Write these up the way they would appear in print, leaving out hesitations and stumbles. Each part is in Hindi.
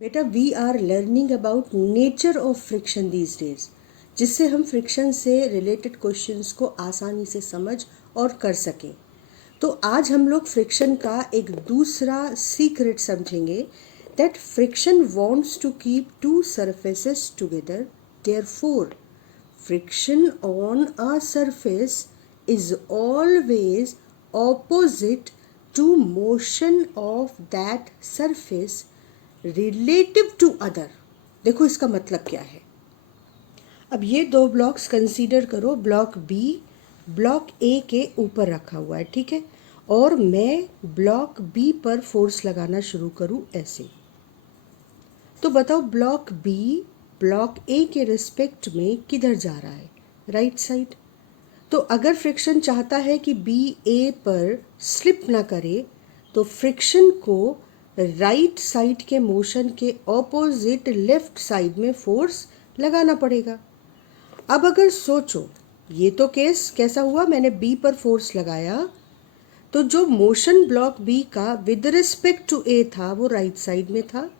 बेटा we are learning about nature of friction these days, जिससे हम फ्रिक्शन से रिलेटेड क्वेश्चंस को आसानी से समझ और कर सकें। तो आज हम लोग फ्रिक्शन का एक दूसरा सीक्रेट समझेंगे that friction wants to keep two surfaces together, therefore friction on a surface is always opposite to motion of that surface relative to other। देखो इसका मतलब क्या है। अब ये दो ब्लॉक्स कंसीडर करो, ब्लॉक बी ब्लॉक ए के ऊपर रखा हुआ है, ठीक है, और मैं ब्लॉक बी पर फोर्स लगाना शुरू करूं ऐसे। तो बताओ ब्लॉक बी ब्लॉक ए के रिस्पेक्ट में किधर जा रहा है? Right side. तो अगर फ्रिक्शन चाहता है कि बी ए पर स्लिप ना करे तो फ्रिक्शन को राइट साइड के मोशन के ऑपोजिट लेफ्ट साइड में फोर्स लगाना पड़ेगा। अब अगर सोचो, ये तो केस कैसा हुआ, मैंने बी पर फोर्स लगाया तो जो मोशन ब्लॉक बी का विद रिस्पेक्ट टू ए था वो राइट साइड में था,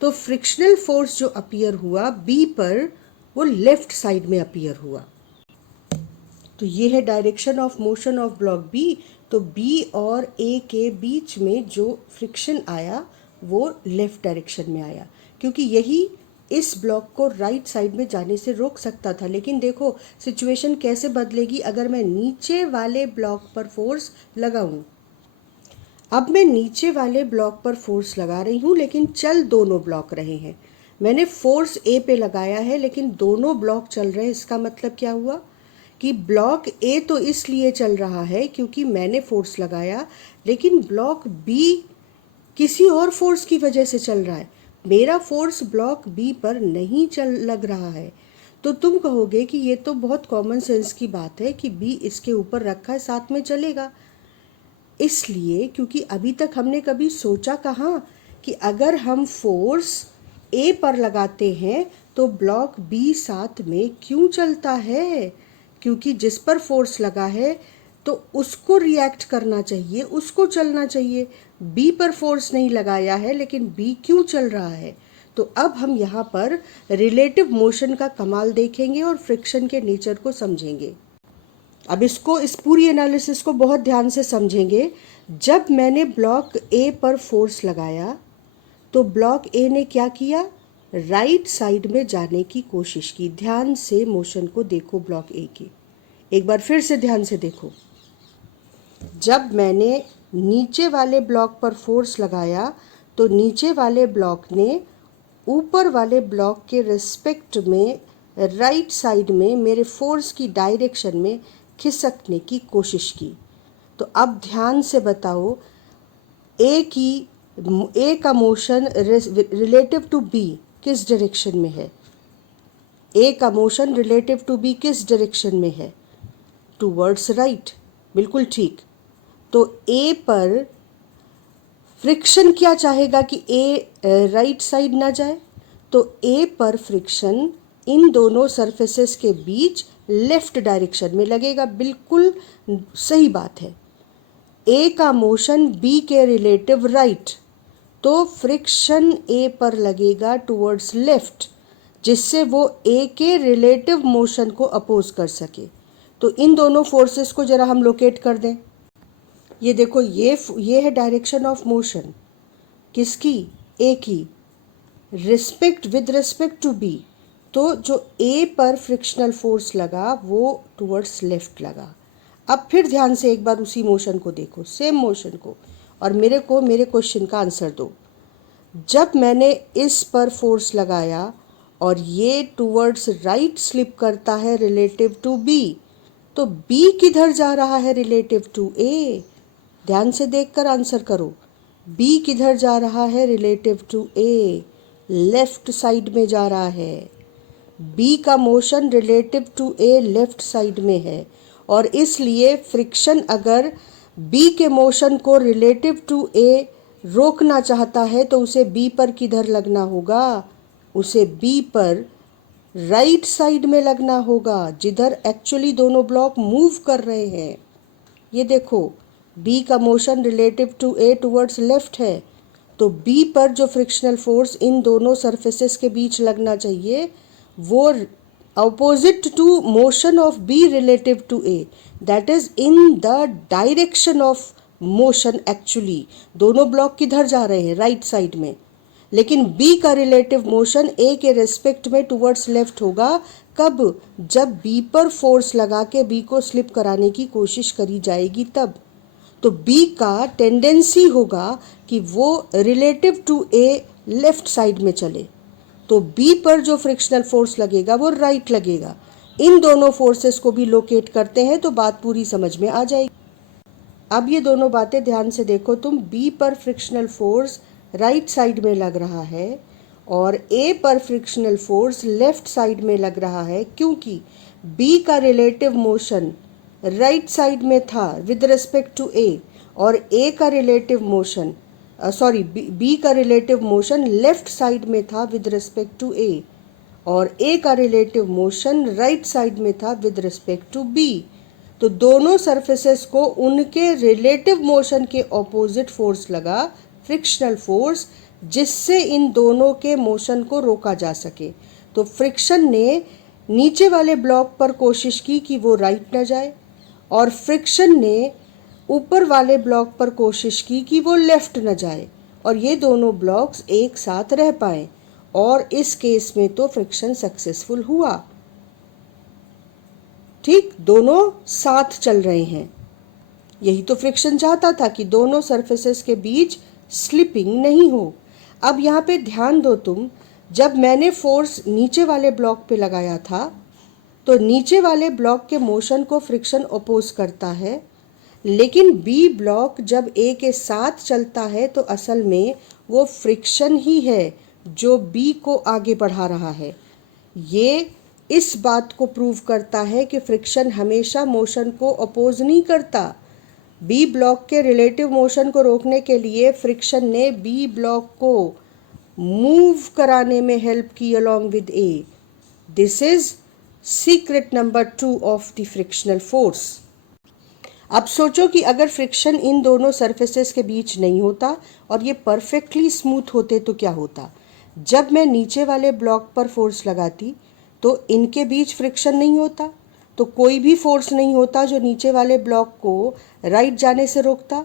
तो फ्रिक्शनल फोर्स जो अपीयर हुआ बी पर वो लेफ्ट साइड में अपीयर हुआ। तो ये है direction of motion of block B. तो बी और ए के बीच में जो फ्रिक्शन आया वो लेफ्ट डायरेक्शन में आया, क्योंकि यही इस ब्लॉक को राइट साइड में जाने से रोक सकता था। लेकिन देखो सिचुएशन कैसे बदलेगी अगर मैं नीचे वाले ब्लॉक पर फोर्स लगाऊं। अब मैं नीचे वाले ब्लॉक पर फोर्स लगा रही हूँ, लेकिन चल दोनों ब्लॉक रहे हैं। मैंने फोर्स ए पे लगाया है लेकिन दोनों ब्लॉक चल रहे हैं। इसका मतलब क्या हुआ कि ब्लॉक ए तो इसलिए चल रहा है क्योंकि मैंने फोर्स लगाया, लेकिन ब्लॉक बी किसी और फोर्स की वजह से चल रहा है। मेरा फोर्स ब्लॉक बी पर नहीं लग रहा है। तो तुम कहोगे कि ये तो बहुत कॉमन सेंस की बात है कि बी इसके ऊपर रखा है, साथ में चलेगा। इसलिए क्योंकि अभी तक हमने कभी सोचा कहाँ कि अगर हम फोर्स ए पर लगाते हैं तो ब्लॉक बी साथ में क्यों चलता है, क्योंकि जिस पर फोर्स लगा है तो उसको रिएक्ट करना चाहिए, उसको चलना चाहिए। बी पर फोर्स नहीं लगाया है लेकिन बी क्यों चल रहा है। तो अब हम यहाँ पर रिलेटिव मोशन का कमाल देखेंगे और फ्रिक्शन के नेचर को समझेंगे। अब इस पूरी एनालिसिस को बहुत ध्यान से समझेंगे। जब मैंने ब्लॉक ए पर फोर्स लगाया तो ब्लॉक ए ने क्या किया, राइट साइड में जाने की कोशिश की। ध्यान से मोशन को देखो ब्लॉक ए की, एक बार फिर से ध्यान से देखो। जब मैंने नीचे वाले ब्लॉक पर फोर्स लगाया तो नीचे वाले ब्लॉक ने ऊपर वाले ब्लॉक के रिस्पेक्ट में राइट साइड में मेरे फोर्स की डायरेक्शन में खिसकने की कोशिश की। तो अब ध्यान से बताओ ए का मोशन रिलेटिव टू बी किस डायरेक्शन में है? ए का मोशन रिलेटिव टू बी किस डायरेक्शन में है? टूवर्ड्स राइट, बिल्कुल ठीक। तो ए पर फ्रिक्शन क्या चाहेगा कि ए राइट साइड ना जाए, तो ए पर फ्रिक्शन इन दोनों सरफेसेस के बीच लेफ्ट डायरेक्शन में लगेगा। बिल्कुल सही बात है। ए का मोशन बी के रिलेटिव राइट, तो फ्रिक्शन ए पर लगेगा टुवर्ड्स लेफ्ट, जिससे वो ए के रिलेटिव मोशन को अपोज कर सके। तो इन दोनों फोर्सेस को जरा हम लोकेट कर दें। ये देखो ये है डायरेक्शन ऑफ मोशन किसकी? ए की, विद रिस्पेक्ट टू बी। तो जो ए पर फ्रिक्शनल फोर्स लगा वो टुवर्ड्स लेफ्ट लगा। अब फिर ध्यान से एक बार उसी मोशन को देखो, सेम मोशन को, और मेरे क्वेश्चन का आंसर दो। जब मैंने इस पर फोर्स लगाया और ये टुवर्ड्स राइट स्लिप करता है रिलेटिव टू बी, तो बी किधर जा रहा है रिलेटिव टू ए? ध्यान से देखकर आंसर करो। बी किधर जा रहा है relative to A? Left side में जा रहा है। बी का motion relative to A left side में है, और इसलिए फ्रिक्शन अगर बी के मोशन को रिलेटिव टू ए रोकना चाहता है तो उसे बी पर किधर लगना होगा? उसे बी पर राइट साइड में लगना होगा, जिधर एक्चुअली दोनों ब्लॉक मूव कर रहे हैं। ये देखो बी का motion relative to A towards left है, तो बी पर जो फ्रिक्शनल फोर्स इन दोनों सरफेसेस के बीच लगना चाहिए वो opposite to motion of B relative to A, that is in the direction of motion actually। दोनों ब्लॉक किधर जा रहे हैं, राइट साइड में, लेकिन B का रिलेटिव मोशन A के रेस्पेक्ट में टुवर्ड्स लेफ्ट होगा। कब? जब B पर फोर्स लगा के B को स्लिप कराने की कोशिश करी जाएगी तब। तो B का टेंडेंसी होगा कि वो relative to A left side में चले, तो बी पर जो फ्रिक्शनल फोर्स लगेगा वो राइट लगेगा। इन दोनों फोर्सेस को भी लोकेट करते हैं तो बात पूरी समझ में आ जाएगी। अब ये दोनों बातें ध्यान से देखो तुम, बी पर फ्रिक्शनल फोर्स राइट साइड में लग रहा है और ए पर फ्रिक्शनल फोर्स लेफ्ट साइड में लग रहा है, क्योंकि बी का रिलेटिव मोशन राइट साइड में था विद रिस्पेक्ट टू ए और ए का रिलेटिव मोशन बी का रिलेटिव मोशन लेफ्ट साइड में था विद रिस्पेक्ट टू ए और ए का रिलेटिव मोशन राइट साइड में था विद रिस्पेक्ट टू बी। तो दोनों सरफेसेस को उनके रिलेटिव मोशन के ऑपोजिट फोर्स लगा, फ्रिक्शनल फोर्स, जिससे इन दोनों के मोशन को रोका जा सके। तो फ्रिक्शन ने नीचे वाले ब्लॉक पर कोशिश की कि वो राइट न जाए और फ्रिक्शन ने ऊपर वाले ब्लॉक पर कोशिश की कि वो लेफ्ट न जाए और ये दोनों ब्लॉक्स एक साथ रह पाए, और इस केस में तो फ्रिक्शन सक्सेसफुल हुआ। ठीक, दोनों साथ चल रहे हैं। यही तो फ्रिक्शन चाहता था कि दोनों सरफेसेस के बीच स्लिपिंग नहीं हो। अब यहाँ पे ध्यान दो तुम, जब मैंने फोर्स नीचे वाले ब्लॉक पे लगाया था तो नीचे वाले ब्लॉक के मोशन को फ्रिक्शन अपोज करता है, लेकिन बी ब्लॉक जब ए के साथ चलता है तो असल में वो फ्रिक्शन ही है जो बी को आगे बढ़ा रहा है। ये इस बात को प्रूव करता है कि फ्रिक्शन हमेशा मोशन को अपोज नहीं करता। बी ब्लॉक के रिलेटिव मोशन को रोकने के लिए फ्रिक्शन ने बी ब्लॉक को मूव कराने में हेल्प की along with A. This is secret number 2 of the frictional force. अब सोचो कि अगर फ्रिक्शन इन दोनों सरफेसेस के बीच नहीं होता और ये परफेक्टली स्मूथ होते तो क्या होता। जब मैं नीचे वाले ब्लॉक पर फोर्स लगाती तो इनके बीच फ्रिक्शन नहीं होता, तो कोई भी फोर्स नहीं होता जो नीचे वाले ब्लॉक को राइट जाने से रोकता,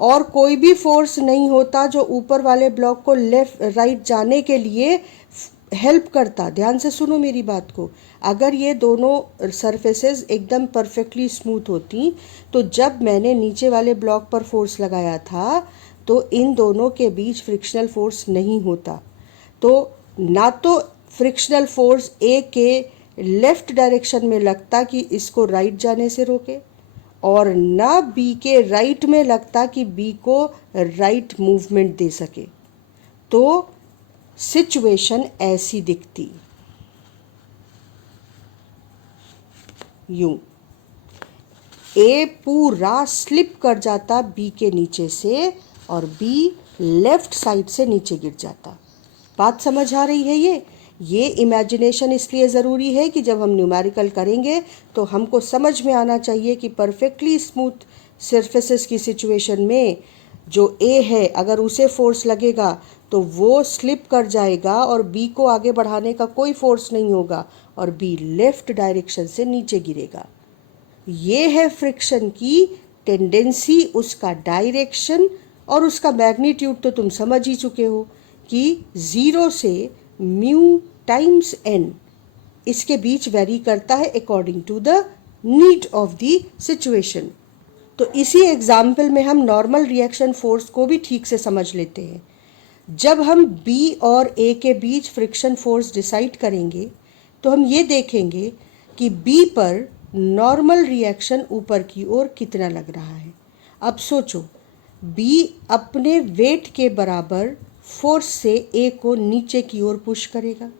और कोई भी फोर्स नहीं होता जो ऊपर वाले ब्लॉक को लेफ्ट राइट जाने के लिए हेल्प करता। ध्यान से सुनो मेरी बात को। अगर ये दोनों सरफेसेस एकदम परफेक्टली स्मूथ होती तो जब मैंने नीचे वाले ब्लॉक पर फोर्स लगाया था तो इन दोनों के बीच फ्रिक्शनल फोर्स नहीं होता। तो ना तो फ्रिक्शनल फोर्स ए के लेफ्ट डायरेक्शन में लगता कि इसको राइट जाने से रोके, और ना बी के राइट में लगता कि बी को राइट मूवमेंट दे सके। तो सिचुएशन ऐसी दिखती, यूं, ए पूरा स्लिप कर जाता बी के नीचे से और बी लेफ्ट साइड से नीचे गिर जाता। बात समझ आ रही है? ये इमेजिनेशन इसलिए ज़रूरी है कि जब हम न्यूमेरिकल करेंगे तो हमको समझ में आना चाहिए कि परफेक्टली स्मूथ सरफेसेस की सिचुएशन में जो ए है अगर उसे फोर्स लगेगा तो वो स्लिप कर जाएगा और बी को आगे बढ़ाने का कोई फोर्स नहीं होगा और बी लेफ्ट डायरेक्शन से नीचे गिरेगा। ये है फ्रिक्शन की टेंडेंसी, उसका डायरेक्शन और उसका मैग्नीट्यूड तो तुम समझ ही चुके हो कि 0 से म्यू टाइम्स एन इसके बीच वेरी करता है according to the need of the situation. तो इसी एग्जाम्पल में हम नॉर्मल रिएक्शन फोर्स को भी ठीक से समझ लेते हैं। जब हम बी और ए के बीच फ्रिक्शन फोर्स डिसाइड करेंगे तो हम ये देखेंगे कि बी पर नॉर्मल रिएक्शन ऊपर की ओर कितना लग रहा है। अब सोचो, बी अपने वेट के बराबर फोर्स से ए को नीचे की ओर पुश करेगा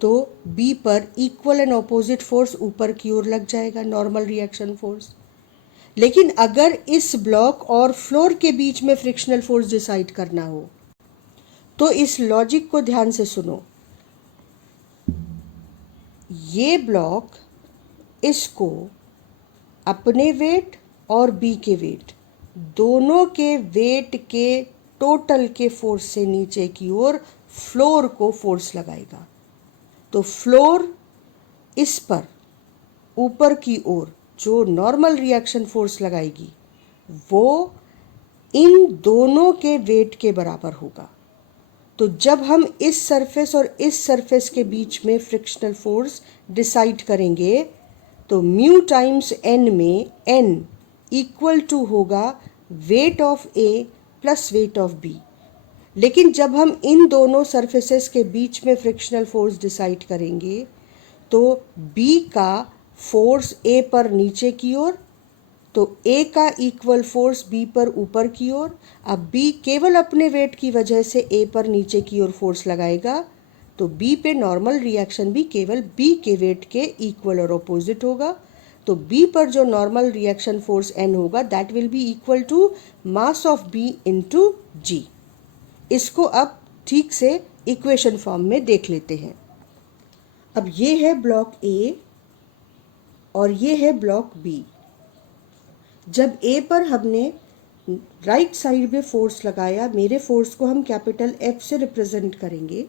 तो बी पर इक्वल एंड ऑपोजिट फोर्स ऊपर की ओर लग जाएगा, नॉर्मल रिएक्शन फोर्स। लेकिन अगर इस ब्लॉक और फ्लोर के बीच में फ्रिक्शनल फोर्स डिसाइड करना हो तो इस लॉजिक को ध्यान से सुनो। ये ब्लॉक इसको अपने वेट और बी के वेट, दोनों के वेट के टोटल के फोर्स से नीचे की ओर फ्लोर को फोर्स लगाएगा। तो फ्लोर इस पर ऊपर की ओर जो नॉर्मल रिएक्शन फोर्स लगाएगी वो इन दोनों के वेट के बराबर होगा। तो जब हम इस सरफेस और इस सरफेस के बीच में फ्रिक्शनल फोर्स डिसाइड करेंगे तो म्यू टाइम्स एन में एन इक्वल टू होगा weight of A plus weight of B. लेकिन जब हम इन दोनों सरफेसेस के बीच में फ्रिक्शनल फोर्स डिसाइड करेंगे तो बी का फोर्स ए पर नीचे की ओर, तो ए का इक्वल फोर्स बी पर ऊपर की ओर। अब बी केवल अपने वेट की वजह से ए पर नीचे की ओर फोर्स लगाएगा, तो बी पे नॉर्मल रिएक्शन भी केवल बी के वेट के इक्वल और अपोजिट होगा। तो बी पर जो नॉर्मल रिएक्शन फोर्स एन होगा that will be equal to mass of B into g. इसको अब ठीक से इक्वेशन फॉर्म में देख लेते हैं। अब ये है ब्लॉक ए और ये है ब्लॉक बी। जब ए पर हमने राइट साइड में फोर्स लगाया, मेरे फोर्स को हम कैपिटल एफ से रिप्रेजेंट करेंगे,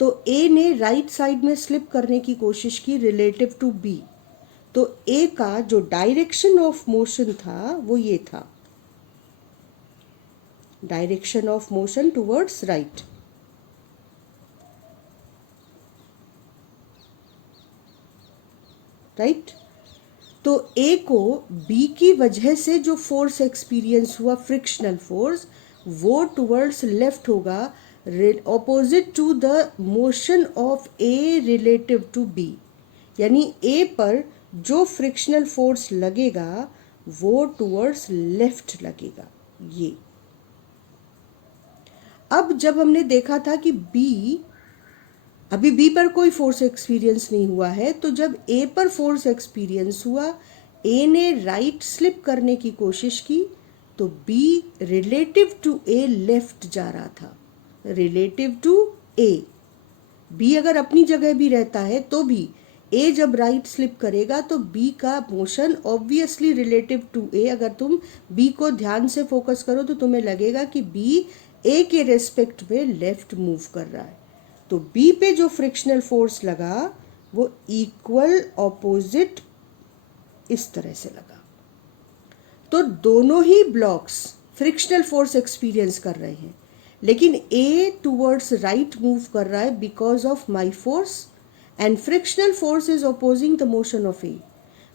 तो ए ने राइट साइड में स्लिप करने की कोशिश की रिलेटिव टू बी। तो ए का जो डायरेक्शन ऑफ मोशन था वो ये था, direction of motion towards right. Right, तो ए को बी की वजह से जो फोर्स एक्सपीरियंस हुआ फ्रिक्शनल फोर्स वो टुवर्ड्स लेफ्ट होगा, opposite to the motion of A relative to B. यानी ए पर जो फ्रिक्शनल फोर्स लगेगा वो टुवर्ड्स लेफ्ट लगेगा। ये अब जब हमने देखा था कि अभी बी पर कोई फोर्स एक्सपीरियंस नहीं हुआ है, तो जब ए पर फोर्स एक्सपीरियंस हुआ, ए ने राइट स्लिप करने की कोशिश की, तो B relative to A left जा रहा था, रिलेटिव टू ए। बी अगर अपनी जगह भी रहता है तो भी ए जब राइट स्लिप करेगा तो बी का मोशन ऑब्वियसली रिलेटिव टू ए। अगर तुम बी को ध्यान से फोकस करो तो तुम्हें लगेगा कि बी ए के रेस्पेक्ट में लेफ्ट मूव कर रहा है। तो बी पे जो फ्रिक्शनल फोर्स लगा वो इक्वल ऑपोजिट इस तरह से लगा। तो दोनों ही ब्लॉक्स फ्रिक्शनल फोर्स एक्सपीरियंस कर रहे हैं, लेकिन ए टुवर्ड्स राइट मूव कर रहा है because of my force, and frictional force is opposing the motion of A,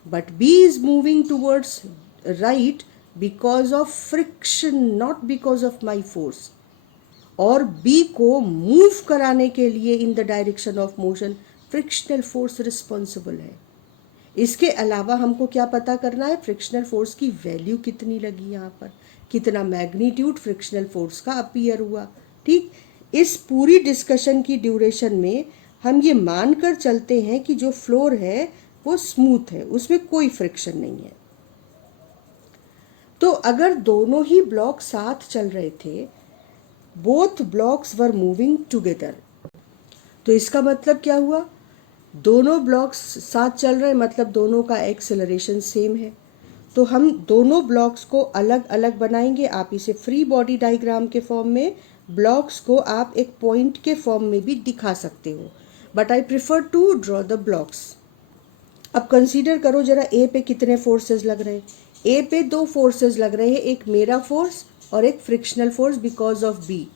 but B is moving towards right because of friction, not because of my force. और बी को मूव कराने के लिए in the direction of motion frictional force responsible है। इसके अलावा हमको क्या पता करना है, फ्रिक्शनल फोर्स की वैल्यू कितनी लगी, यहाँ पर कितना मैग्नीट्यूड फ्रिक्शनल फोर्स का अपीयर हुआ। ठीक, इस पूरी डिस्कशन की ड्यूरेशन में हम ये मानकर चलते हैं कि जो फ्लोर है वो स्मूथ है, उसमें कोई फ्रिक्शन नहीं है। तो अगर दोनों ही ब्लॉक साथ चल रहे थे, both blocks were moving together, तो इसका मतलब क्या हुआ, दोनों ब्लॉक्स साथ चल रहे मतलब दोनों का एक्सेलरेशन सेम है। तो हम दोनों ब्लॉक्स को अलग अलग बनाएंगे। आप इसे फ्री बॉडी डायग्राम के फॉर्म में, ब्लॉक्स को आप एक पॉइंट के फॉर्म में भी दिखा सकते हो, but I prefer to draw the blocks. अब कंसीडर करो जरा ए पे कितने फोर्सेस लग रहे हैं। ए पे दो फोर्सेस लग रहे हैं, एक मेरा फोर्स और एक frictional force because of B.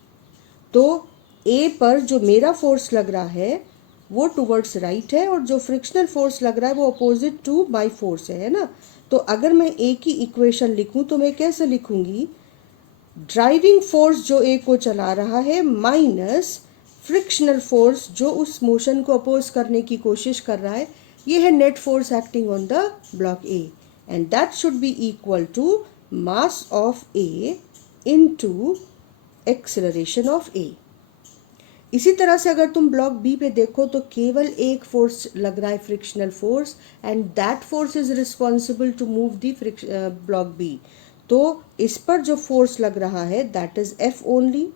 तो ए पर जो मेरा फोर्स लग रहा है वो टुवर्ड्स राइट है और जो फ्रिक्शनल फोर्स लग रहा है वो अपोजिट टू माई फोर्स है ना। तो अगर मैं ए की इक्वेशन लिखूं तो मैं कैसे लिखूंगी, ड्राइविंग फोर्स जो ए को चला रहा है माइनस फ्रिक्शनल फोर्स जो उस मोशन को अपोज करने की कोशिश कर रहा है, ये है net force acting on the block A, and that should be equal to mass of A into acceleration of A. इसी तरह से अगर तुम ब्लॉक बी पे देखो तो केवल एक फोर्स लग रहा है, frictional force, and that force is responsible to move the block B. तो इस पर जो फोर्स लग रहा है दैट इज एफ ओनली।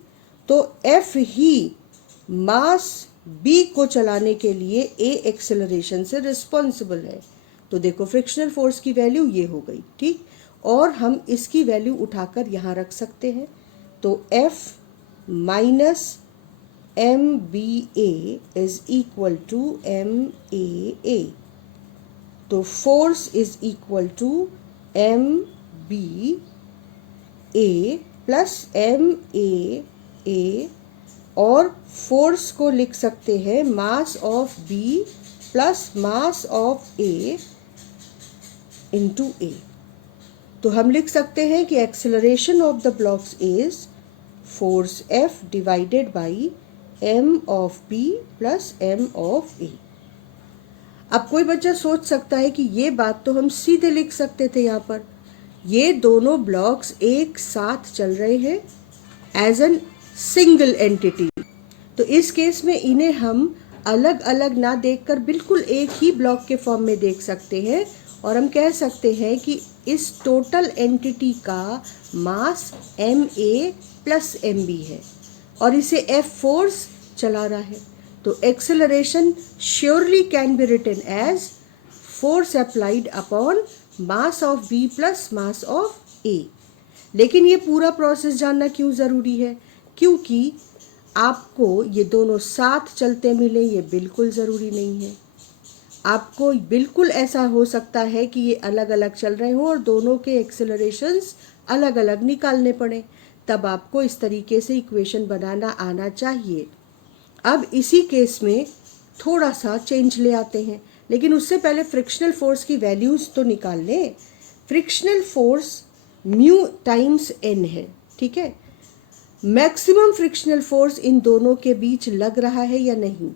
तो एफ ही मास बी को चलाने के लिए ए एक्सेलरेशन से रिस्पॉन्सिबल है। तो देखो फ्रिक्शनल फोर्स की वैल्यू ये हो गई। ठीक, और हम इसकी वैल्यू उठाकर यहाँ रख सकते हैं। तो F minus MBA is equal to MAA। तो force is equal to MBA plus MAA, और फोर्स को लिख सकते हैं mass of B plus mass of A into A। तो हम लिख सकते हैं कि acceleration of the blocks is force F divided by M of B plus M of A। अब कोई बच्चा सोच सकता है कि ये बात तो हम सीधे लिख सकते थे, यहाँ पर ये दोनों ब्लॉक्स एक साथ चल रहे हैं एज एन सिंगल एंटिटी। तो इस केस में इन्हें हम अलग अलग ना देखकर बिल्कुल एक ही ब्लॉक के फॉर्म में देख सकते हैं, और हम कह सकते हैं कि इस टोटल एंटिटी का मास MA प्लस MB है और इसे F फोर्स चला रहा है। तो acceleration surely can be written as force applied upon mass of B plus mass of A। लेकिन ये पूरा प्रोसेस जानना क्यों ज़रूरी है? क्योंकि आपको ये दोनों साथ चलते मिले ये बिल्कुल ज़रूरी नहीं है। आपको बिल्कुल ऐसा हो सकता है कि ये अलग अलग चल रहे हों और दोनों के एक्सेलरेशंस अलग अलग निकालने पड़े, तब आपको इस तरीके से इक्वेशन बनाना आना चाहिए। अब इसी केस में थोड़ा सा चेंज ले आते हैं, लेकिन उससे पहले फ्रिक्शनल फोर्स की वैल्यूज़ तो निकाल लें। Frictional force mu times n है, ठीक है। मैक्सिमम फ्रिक्शनल फोर्स इन दोनों के बीच लग रहा है या नहीं,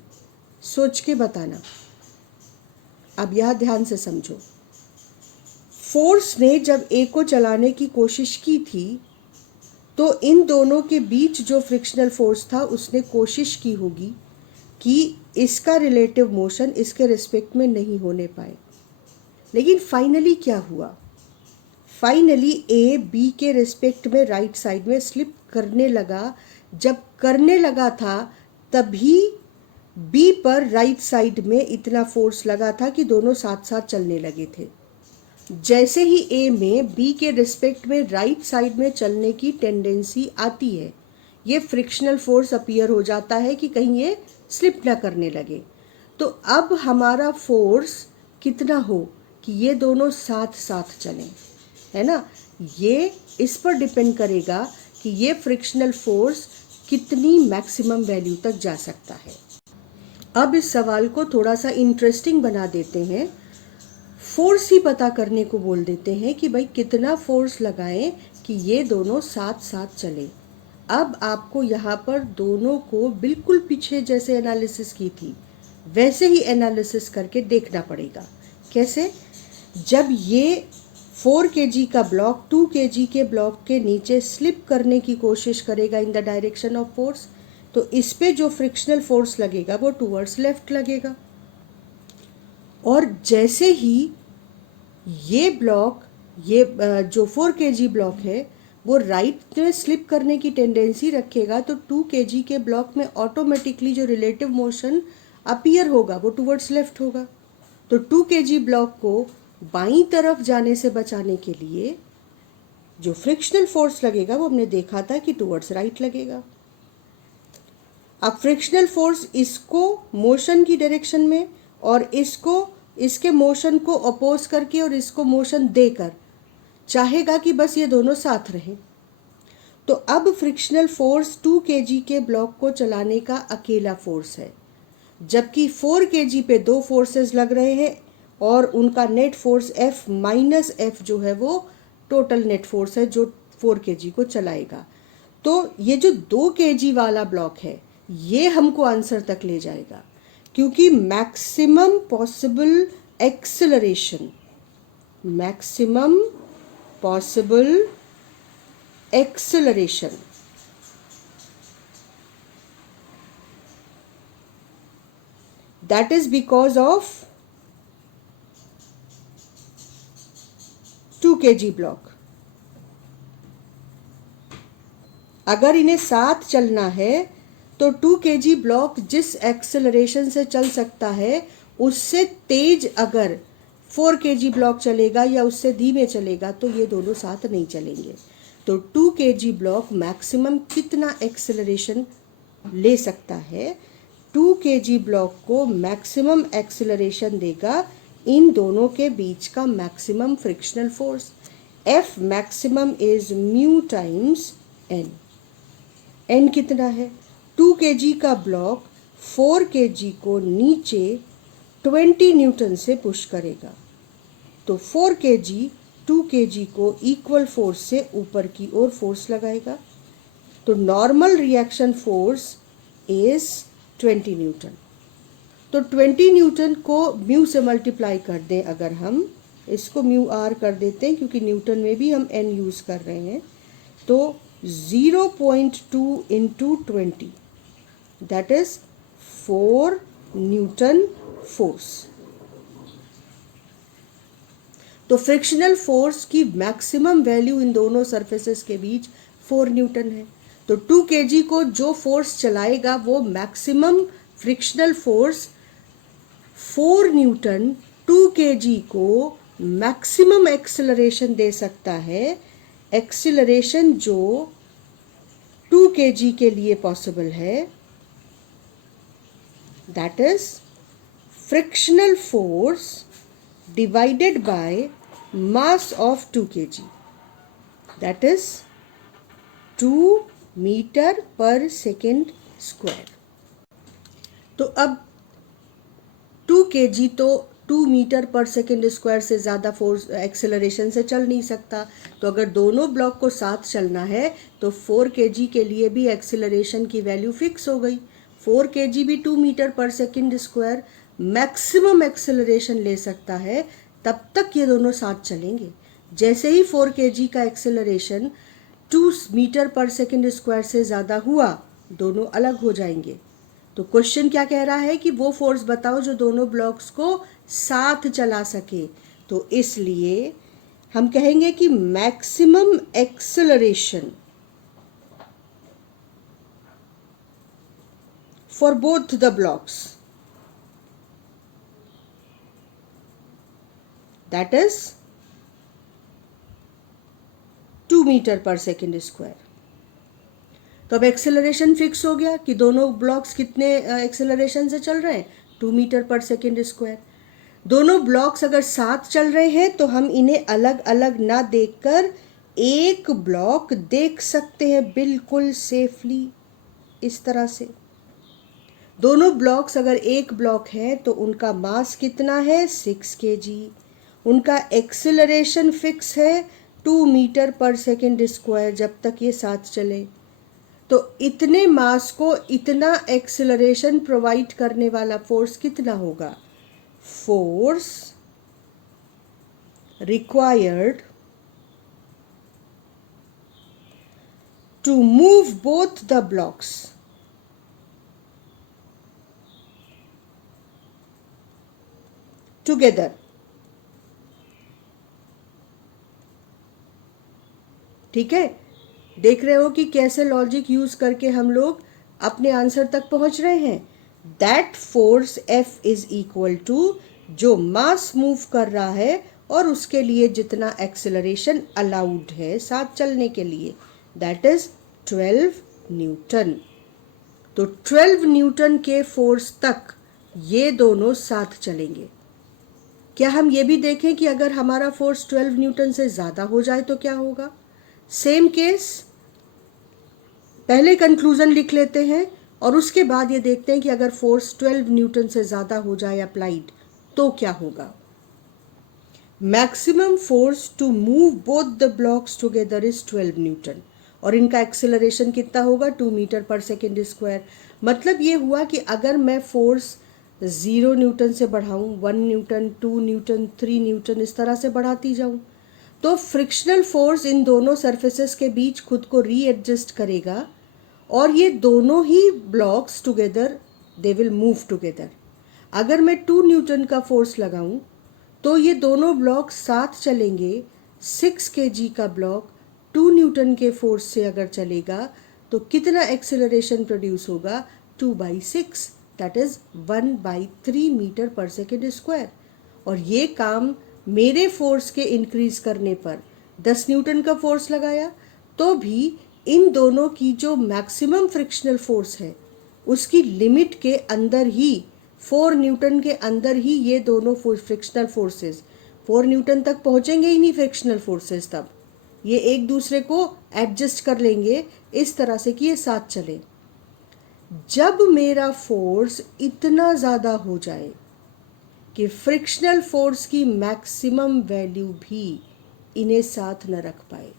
सोच के बताना। अब यह ध्यान से समझो, फोर्स ने जब A को चलाने की कोशिश की थी तो इन दोनों के बीच जो फ्रिक्शनल फोर्स था उसने कोशिश की होगी कि इसका रिलेटिव मोशन इसके रिस्पेक्ट में नहीं होने पाए। लेकिन फाइनली क्या हुआ? फाइनली A B के रिस्पेक्ट में राइट साइड में स्लिप करने लगा। जब करने लगा था तभी B पर राइट साइड में इतना फोर्स लगा था कि दोनों साथ साथ चलने लगे थे। जैसे ही A में B के रिस्पेक्ट में राइट साइड में चलने की टेंडेंसी आती है, ये फ्रिक्शनल फोर्स अपीयर हो जाता है कि कहीं ये स्लिप ना करने लगे। तो अब हमारा फोर्स कितना हो कि ये दोनों साथ साथ चलें, है ना। ये इस पर डिपेंड करेगा कि ये फ्रिक्शनल फोर्स कितनी मैक्सिमम वैल्यू तक जा सकता है। अब इस सवाल को थोड़ा सा इंटरेस्टिंग बना देते हैं। फोर्स ही पता करने को बोल देते हैं कि भाई कितना फोर्स लगाएं कि ये दोनों साथ साथ चले। अब आपको यहाँ पर दोनों को बिल्कुल पीछे जैसे एनालिसिस की थी वैसे ही एनालिसिस करके देखना पड़ेगा। कैसे? जब ये 4 kg का ब्लॉक 2 kg के ब्लॉक के नीचे स्लिप करने की कोशिश करेगा इन द डायरेक्शन ऑफ फोर्स, तो इस पे जो फ्रिक्शनल फोर्स लगेगा वो टूवर्ड्स लेफ्ट लगेगा। और जैसे ही ये ब्लॉक, ये जो 4 kg ब्लॉक है वो राइट में स्लिप करने की टेंडेंसी रखेगा, तो 2 kg के ब्लॉक में ऑटोमेटिकली जो रिलेटिव मोशन अपीयर होगा वो टूवर्ड्स लेफ्ट होगा। तो 2 kg ब्लॉक को बाईं तरफ जाने से बचाने के लिए जो फ्रिक्शनल फोर्स लगेगा वो हमने देखा था कि टूवर्ड्स राइट लगेगा। अब फ्रिक्शनल फोर्स इसको मोशन की डायरेक्शन में और इसको इसके मोशन को अपोज करके और इसको मोशन देकर चाहेगा कि बस ये दोनों साथ रहें। तो अब फ्रिक्शनल फोर्स 2 kg के ब्लॉक को चलाने का अकेला फोर्स है, जबकि 4 kg पे 2 फोर्सेस लग रहे हैं और उनका net force F minus F जो है वो टोटल नेट फोर्स है जो 4 kg को चलाएगा। तो ये जो 2 kg वाला ब्लॉक है ये हमको आंसर तक ले जाएगा, क्योंकि maximum possible acceleration that is because of 2 kg block. अगर इन्हें साथ चलना है तो 2 kg ब्लॉक जिस एक्सेलरेशन से चल सकता है उससे तेज अगर 4 kg ब्लॉक चलेगा या उससे धीमे चलेगा तो ये दोनों साथ नहीं चलेंगे। तो 2 kg ब्लॉक मैक्सिमम कितना एक्सेलरेशन ले सकता है? 2 kg ब्लॉक को मैक्सिमम एक्सेलरेशन देगा इन दोनों के बीच का maximum frictional force. F maximum is mu times n। n कितना है? 2 kg का ब्लॉक 4 kg को नीचे 20 न्यूटन से पुश करेगा, तो 4 kg 2 kg को इक्वल फोर्स से ऊपर की ओर फोर्स लगाएगा। तो normal reaction force is 20 Newton. तो 20 न्यूटन को म्यू से मल्टीप्लाई कर दें, अगर हम इसको म्यू आर कर देते हैं क्योंकि न्यूटन में भी हम एन यूज़ कर रहे हैं, तो 0.2 into 20 that is 4 Newton force. तो फ्रिक्शनल फोर्स की मैक्सिमम वैल्यू इन दोनों सरफेसेस के बीच 4 न्यूटन है। तो 2 kg को जो फोर्स चलाएगा वो maximum frictional force 4 Newton 2 kg को मैक्सिमम एक्सेलरेशन दे सकता है। एक्सेलरेशन जो 2 kg के लिए पॉसिबल है that is frictional force divided by mass of 2 kg that is 2 metre पर सेकेंड स्क्वायर। तो अब 2 kg तो 2 मीटर पर सेकेंड स्क्वायर से ज़्यादा फोर्स एक्सेलरेशन से चल नहीं सकता। तो अगर दोनों ब्लॉक को साथ चलना है तो 4 kg के लिए भी एक्सेलरेशन की वैल्यू फिक्स हो गई। 4 kg भी 2 मीटर पर सेकेंड स्क्वायर मैक्सिमम एक्सेलरेशन ले सकता है, तब तक ये दोनों साथ चलेंगे। जैसे ही 4 kg का एक्सेलरेशन 2 मीटर पर सेकेंड स्क्वायर से ज़्यादा हुआ, दोनों अलग हो जाएंगे। तो क्वेश्चन क्या कह रहा है कि वो फोर्स बताओ जो दोनों ब्लॉक्स को साथ चला सके। तो इसलिए हम कहेंगे कि maximum acceleration for both the blocks that is 2 metre पर सेकेंड स्क्वायर। तो अब एक्सेलरेशन फिक्स हो गया कि दोनों ब्लॉक्स कितने एक्सेलरेशन से चल रहे हैं, 2 मीटर पर सेकेंड स्क्वायर। दोनों ब्लॉक्स अगर साथ चल रहे हैं तो हम इन्हें अलग अलग ना देखकर एक ब्लॉक देख सकते हैं बिल्कुल सेफली, इस तरह से। दोनों ब्लॉक्स अगर एक ब्लॉक है तो उनका मास कितना है, 6 kg। उनका एक्सेलरेशन फिक्स है 2 मीटर पर सेकेंड स्क्वायर जब तक ये साथ चले। तो इतने मास को इतना एक्सेलरेशन प्रोवाइड करने वाला फोर्स कितना होगा? Force required to move both the blocks together. ठीक है, देख रहे हो कि कैसे लॉजिक यूज करके हम लोग अपने आंसर तक पहुंच रहे हैं। That force F is equal to जो मास मूव कर रहा है और उसके लिए जितना एक्सेलरेशन अलाउड है साथ चलने के लिए, दैट इज 12 न्यूटन। तो 12 न्यूटन के फोर्स तक ये दोनों साथ चलेंगे। क्या हम ये भी देखें कि अगर हमारा फोर्स 12 न्यूटन से ज़्यादा हो जाए तो क्या होगा? सेम केस, पहले कंक्लूजन लिख लेते हैं और उसके बाद ये देखते हैं कि अगर फोर्स 12 न्यूटन से ज़्यादा हो जाए अप्लाइड तो क्या होगा। Maximum force to move both the blocks together is 12 newton और इनका एक्सेलरेशन कितना होगा, 2 मीटर पर सेकेंड स्क्वायर। मतलब ये हुआ कि अगर मैं फोर्स 0 न्यूटन से बढ़ाऊँ, 1 न्यूटन, 2 न्यूटन, 3 न्यूटन, इस तरह से बढ़ाती जाऊँ, तो फ्रिक्शनल फोर्स इन दोनों सरफेसेस के बीच खुद को रीएडजस्ट करेगा और ये दोनों ही blocks together they will move together. अगर मैं 2 न्यूटन का फोर्स लगाऊं तो ये दोनों ब्लॉक साथ चलेंगे। 6 kg का ब्लॉक 2 न्यूटन के फोर्स से अगर चलेगा तो कितना एक्सेलरेशन प्रोड्यूस होगा, 2/6 दैट इज 1/3 मीटर पर सेकेंड स्क्वायर। और ये काम मेरे फोर्स के इंक्रीज करने पर 10 न्यूटन का फोर्स लगाया तो भी इन दोनों की जो मैक्सिमम फ्रिक्शनल फोर्स है उसकी लिमिट के अंदर ही 4 न्यूटन के अंदर ही ये दोनों फ्रिक्शनल फोर्सेस 4 न्यूटन तक पहुंचेंगे ही नहीं फ्रिक्शनल फोर्सेस, तब ये एक दूसरे को एडजस्ट कर लेंगे इस तरह से कि ये साथ चले। जब मेरा फोर्स इतना ज़्यादा हो जाए कि फ्रिक्शनल फोर्स की मैक्सिमम वैल्यू भी इन्हें साथ न रख पाए,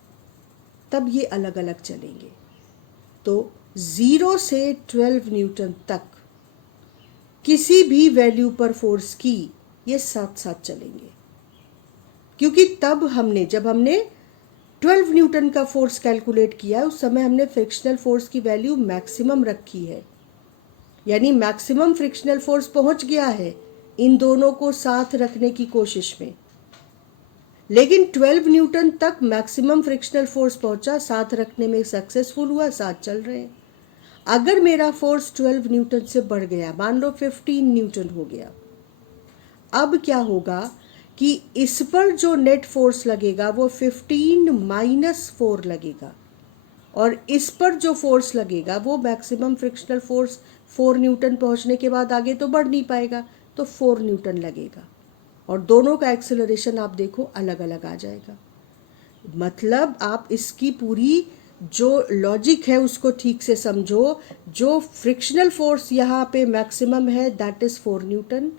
तब ये अलग अलग चलेंगे। तो 0 से 12 न्यूटन तक किसी भी वैल्यू पर फोर्स की ये साथ साथ चलेंगे, क्योंकि तब जब हमने 12 न्यूटन का फोर्स कैलकुलेट किया उस समय हमने फ्रिक्शनल फोर्स की वैल्यू मैक्सिमम रखी है, यानी मैक्सिमम फ्रिक्शनल फोर्स पहुंच गया है इन दोनों को साथ रखने की कोशिश में। लेकिन 12 न्यूटन तक मैक्सिमम फ्रिक्शनल फोर्स पहुंचा, साथ रखने में सक्सेसफुल हुआ, साथ चल रहे हैं। अगर मेरा फोर्स 12 न्यूटन से बढ़ गया, मान लो 15 न्यूटन हो गया, अब क्या होगा कि इस पर जो नेट फोर्स लगेगा वो 15 - 4 लगेगा, और इस पर जो फोर्स लगेगा वो मैक्सिमम फ्रिक्शनल फोर्स 4 न्यूटन पहुंचने के बाद आगे तो बढ़ नहीं पाएगा, तो 4 न्यूटन लगेगा, और दोनों का एक्सेलरेशन आप देखो अलग अलग आ जाएगा। मतलब आप इसकी पूरी जो लॉजिक है उसको ठीक से समझो। जो फ्रिक्शनल फोर्स यहाँ पे मैक्सिमम है दैट इज़ 4 न्यूटन।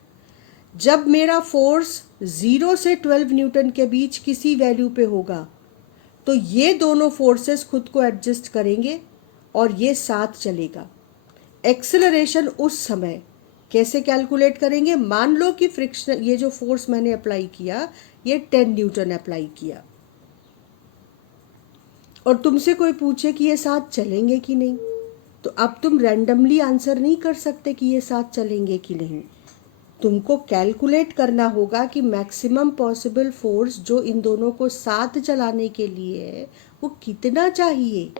जब मेरा फोर्स 0 से 12 न्यूटन के बीच किसी वैल्यू पे होगा तो ये दोनों फोर्सेस खुद को एडजस्ट करेंगे और ये साथ चलेगा। एक्सेलरेशन उस समय कैसे कैलकुलेट करेंगे? मान लो कि फ्रिक्शन, ये जो फोर्स मैंने अप्लाई किया ये 10 न्यूटन अप्लाई किया, और तुमसे कोई पूछे कि ये साथ चलेंगे कि नहीं, तो अब तुम रैंडमली आंसर नहीं कर सकते कि ये साथ चलेंगे कि नहीं। तुमको कैलकुलेट करना होगा कि मैक्सिमम पॉसिबल फोर्स जो इन दोनों को साथ चलाने के लिए है वो कितना चाहिए।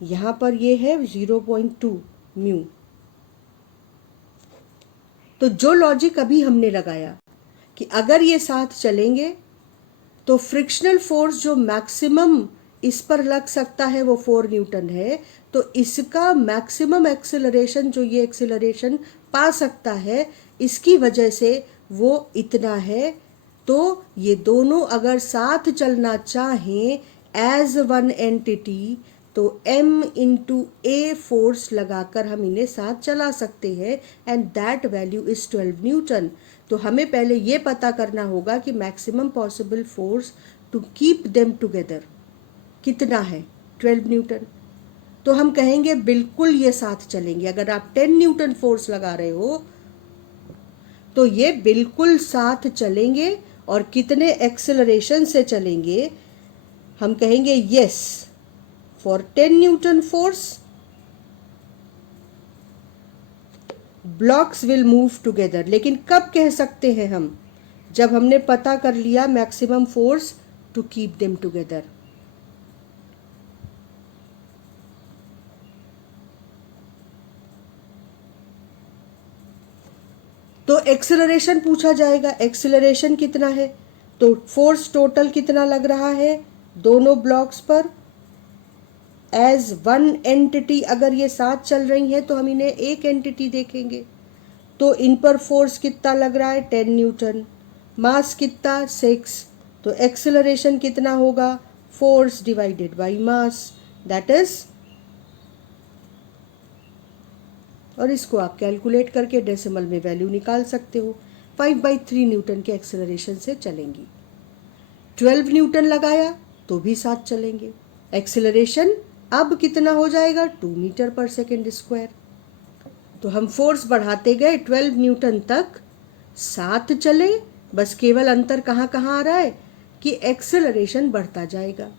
यहाँ पर ये है 0.2 म्यू। तो जो लॉजिक अभी हमने लगाया कि अगर ये साथ चलेंगे तो फ्रिक्शनल फोर्स जो मैक्सिमम इस पर लग सकता है वो 4 न्यूटन है, तो इसका मैक्सिमम एक्सेलरेशन जो ये एक्सेलरेशन पा सकता है इसकी वजह से वो इतना है। तो ये दोनों अगर साथ चलना चाहें एज वन एंटिटी तो m इंटू ए फोर्स लगाकर हम इन्हें साथ चला सकते हैं, and that value is 12 newton. तो हमें पहले ये पता करना होगा कि maximum possible force to keep them together कितना है, 12 न्यूटन। तो हम कहेंगे बिल्कुल ये साथ चलेंगे। अगर आप 10 न्यूटन फोर्स लगा रहे हो तो ये बिल्कुल साथ चलेंगे, और कितने एक्सेलरेशन से चलेंगे हम कहेंगे yes for 10 Newton force blocks will move together. लेकिन कब कह सकते हैं हम? जब हमने पता कर लिया maximum force to keep them together. तो एक्सेलरेशन पूछा जाएगा, एक्सेलरेशन कितना है, तो फोर्स टोटल कितना लग रहा है दोनों ब्लॉक्स पर एज वन एंटिटी। अगर ये साथ चल रही है तो हम इन्हें एक एंटिटी देखेंगे। तो इन पर फोर्स कितना लग रहा है 10 न्यूटन, मास कितना 6, तो एक्सेलरेशन कितना होगा force divided by mass, that is, और इसको आप कैलकुलेट करके डेसिमल में वैल्यू निकाल सकते हो। 5/3 न्यूटन के एक्सेलरेशन से चलेंगी। 12 न्यूटन लगाया तो भी साथ चलेंगे। एक्सेलरेशन अब कितना हो जाएगा 2 मीटर पर सेकेंड स्क्वायर। तो हम फोर्स बढ़ाते गए 12 न्यूटन तक, साथ चले, बस केवल अंतर कहाँ कहाँ आ रहा है कि एक्सेलरेशन बढ़ता जाएगा।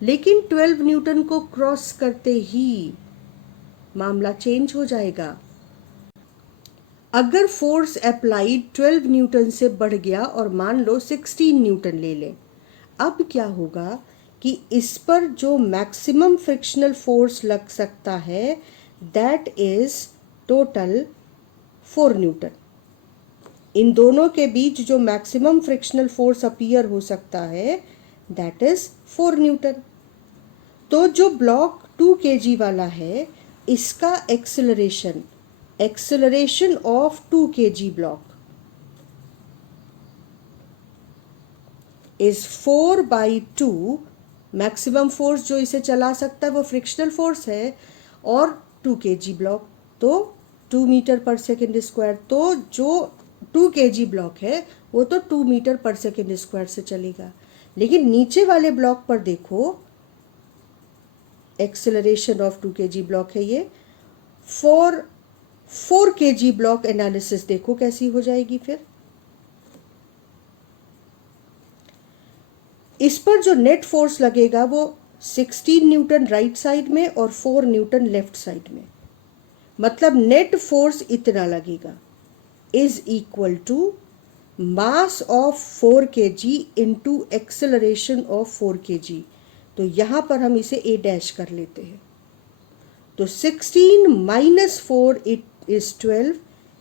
लेकिन 12 न्यूटन को क्रॉस करते ही मामला चेंज हो जाएगा। अगर फोर्स अप्लाइड 12 न्यूटन से बढ़ गया और मान लो 16 न्यूटन ले लें, अब क्या होगा कि इस पर जो मैक्सिमम फ्रिक्शनल फोर्स लग सकता है दैट इज टोटल 4 न्यूटन। इन दोनों के बीच जो मैक्सिमम फ्रिक्शनल फोर्स अपीयर हो सकता है दैट इज 4 न्यूटन। तो जो ब्लॉक 2 kg वाला है, इसका acceleration of 2 kg block is 4/2। Maximum force जो इसे चला सकता है वो फ्रिक्शनल फोर्स है, और 2 kg ब्लॉक तो 2 मीटर पर सेकेंड स्क्वायर। तो जो 2 kg ब्लॉक है वो तो 2 मीटर पर सेकेंड स्क्वायर से चलेगा। लेकिन नीचे वाले ब्लॉक पर देखो, एक्सेलरेशन ऑफ 2 kg ब्लॉक है ये। 4 kg ब्लॉक एनालिसिस देखो कैसी हो जाएगी फिर। इस पर जो नेट फोर्स लगेगा वो 16 न्यूटन राइट साइड में और 4 न्यूटन लेफ्ट साइड में। मतलब नेट फोर्स इतना लगेगा, is equal to mass of 4 kg into acceleration of 4 kg। तो यहाँ पर हम इसे a डैश कर लेते हैं। तो 16 minus 4 it is 12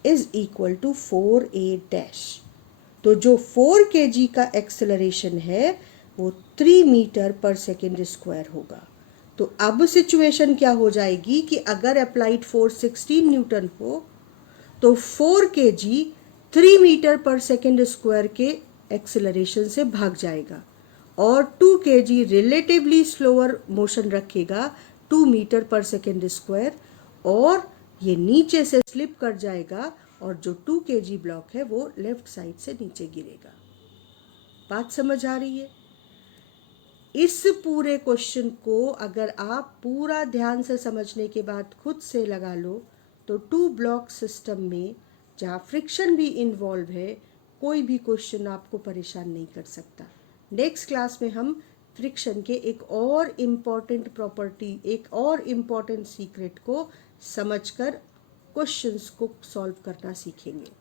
is equal to 4a dash. तो जो 4 kg का एक्सेलरेशन है वो 3 मीटर पर सेकेंड स्क्वायर होगा। तो अब सिचुएशन क्या हो जाएगी कि अगर अप्लाइड फोर्स 16 न्यूटन हो तो 4 kg 3 मीटर पर सेकेंड स्क्वायर के एक्सेलरेशन से भाग जाएगा, और 2 kg रिलेटिवली स्लोअर मोशन रखेगा 2 मीटर पर सेकेंड स्क्वायर, और ये नीचे से स्लिप कर जाएगा, और जो 2 kg ब्लॉक है वो लेफ्ट साइड से नीचे गिरेगा। बात समझ आ रही है? इस पूरे क्वेश्चन को अगर आप पूरा ध्यान से समझने के बाद खुद से लगा लो तो 2 ब्लॉक सिस्टम में जहाँ फ्रिक्शन भी इन्वॉल्व है, कोई भी क्वेश्चन आपको परेशान नहीं कर सकता। नेक्स्ट क्लास में हम फ्रिक्शन के एक और इम्पॉर्टेंट प्रॉपर्टी, एक और इम्पॉर्टेंट सीक्रेट को समझकर क्वेश्चंस को सॉल्व करना सीखेंगे।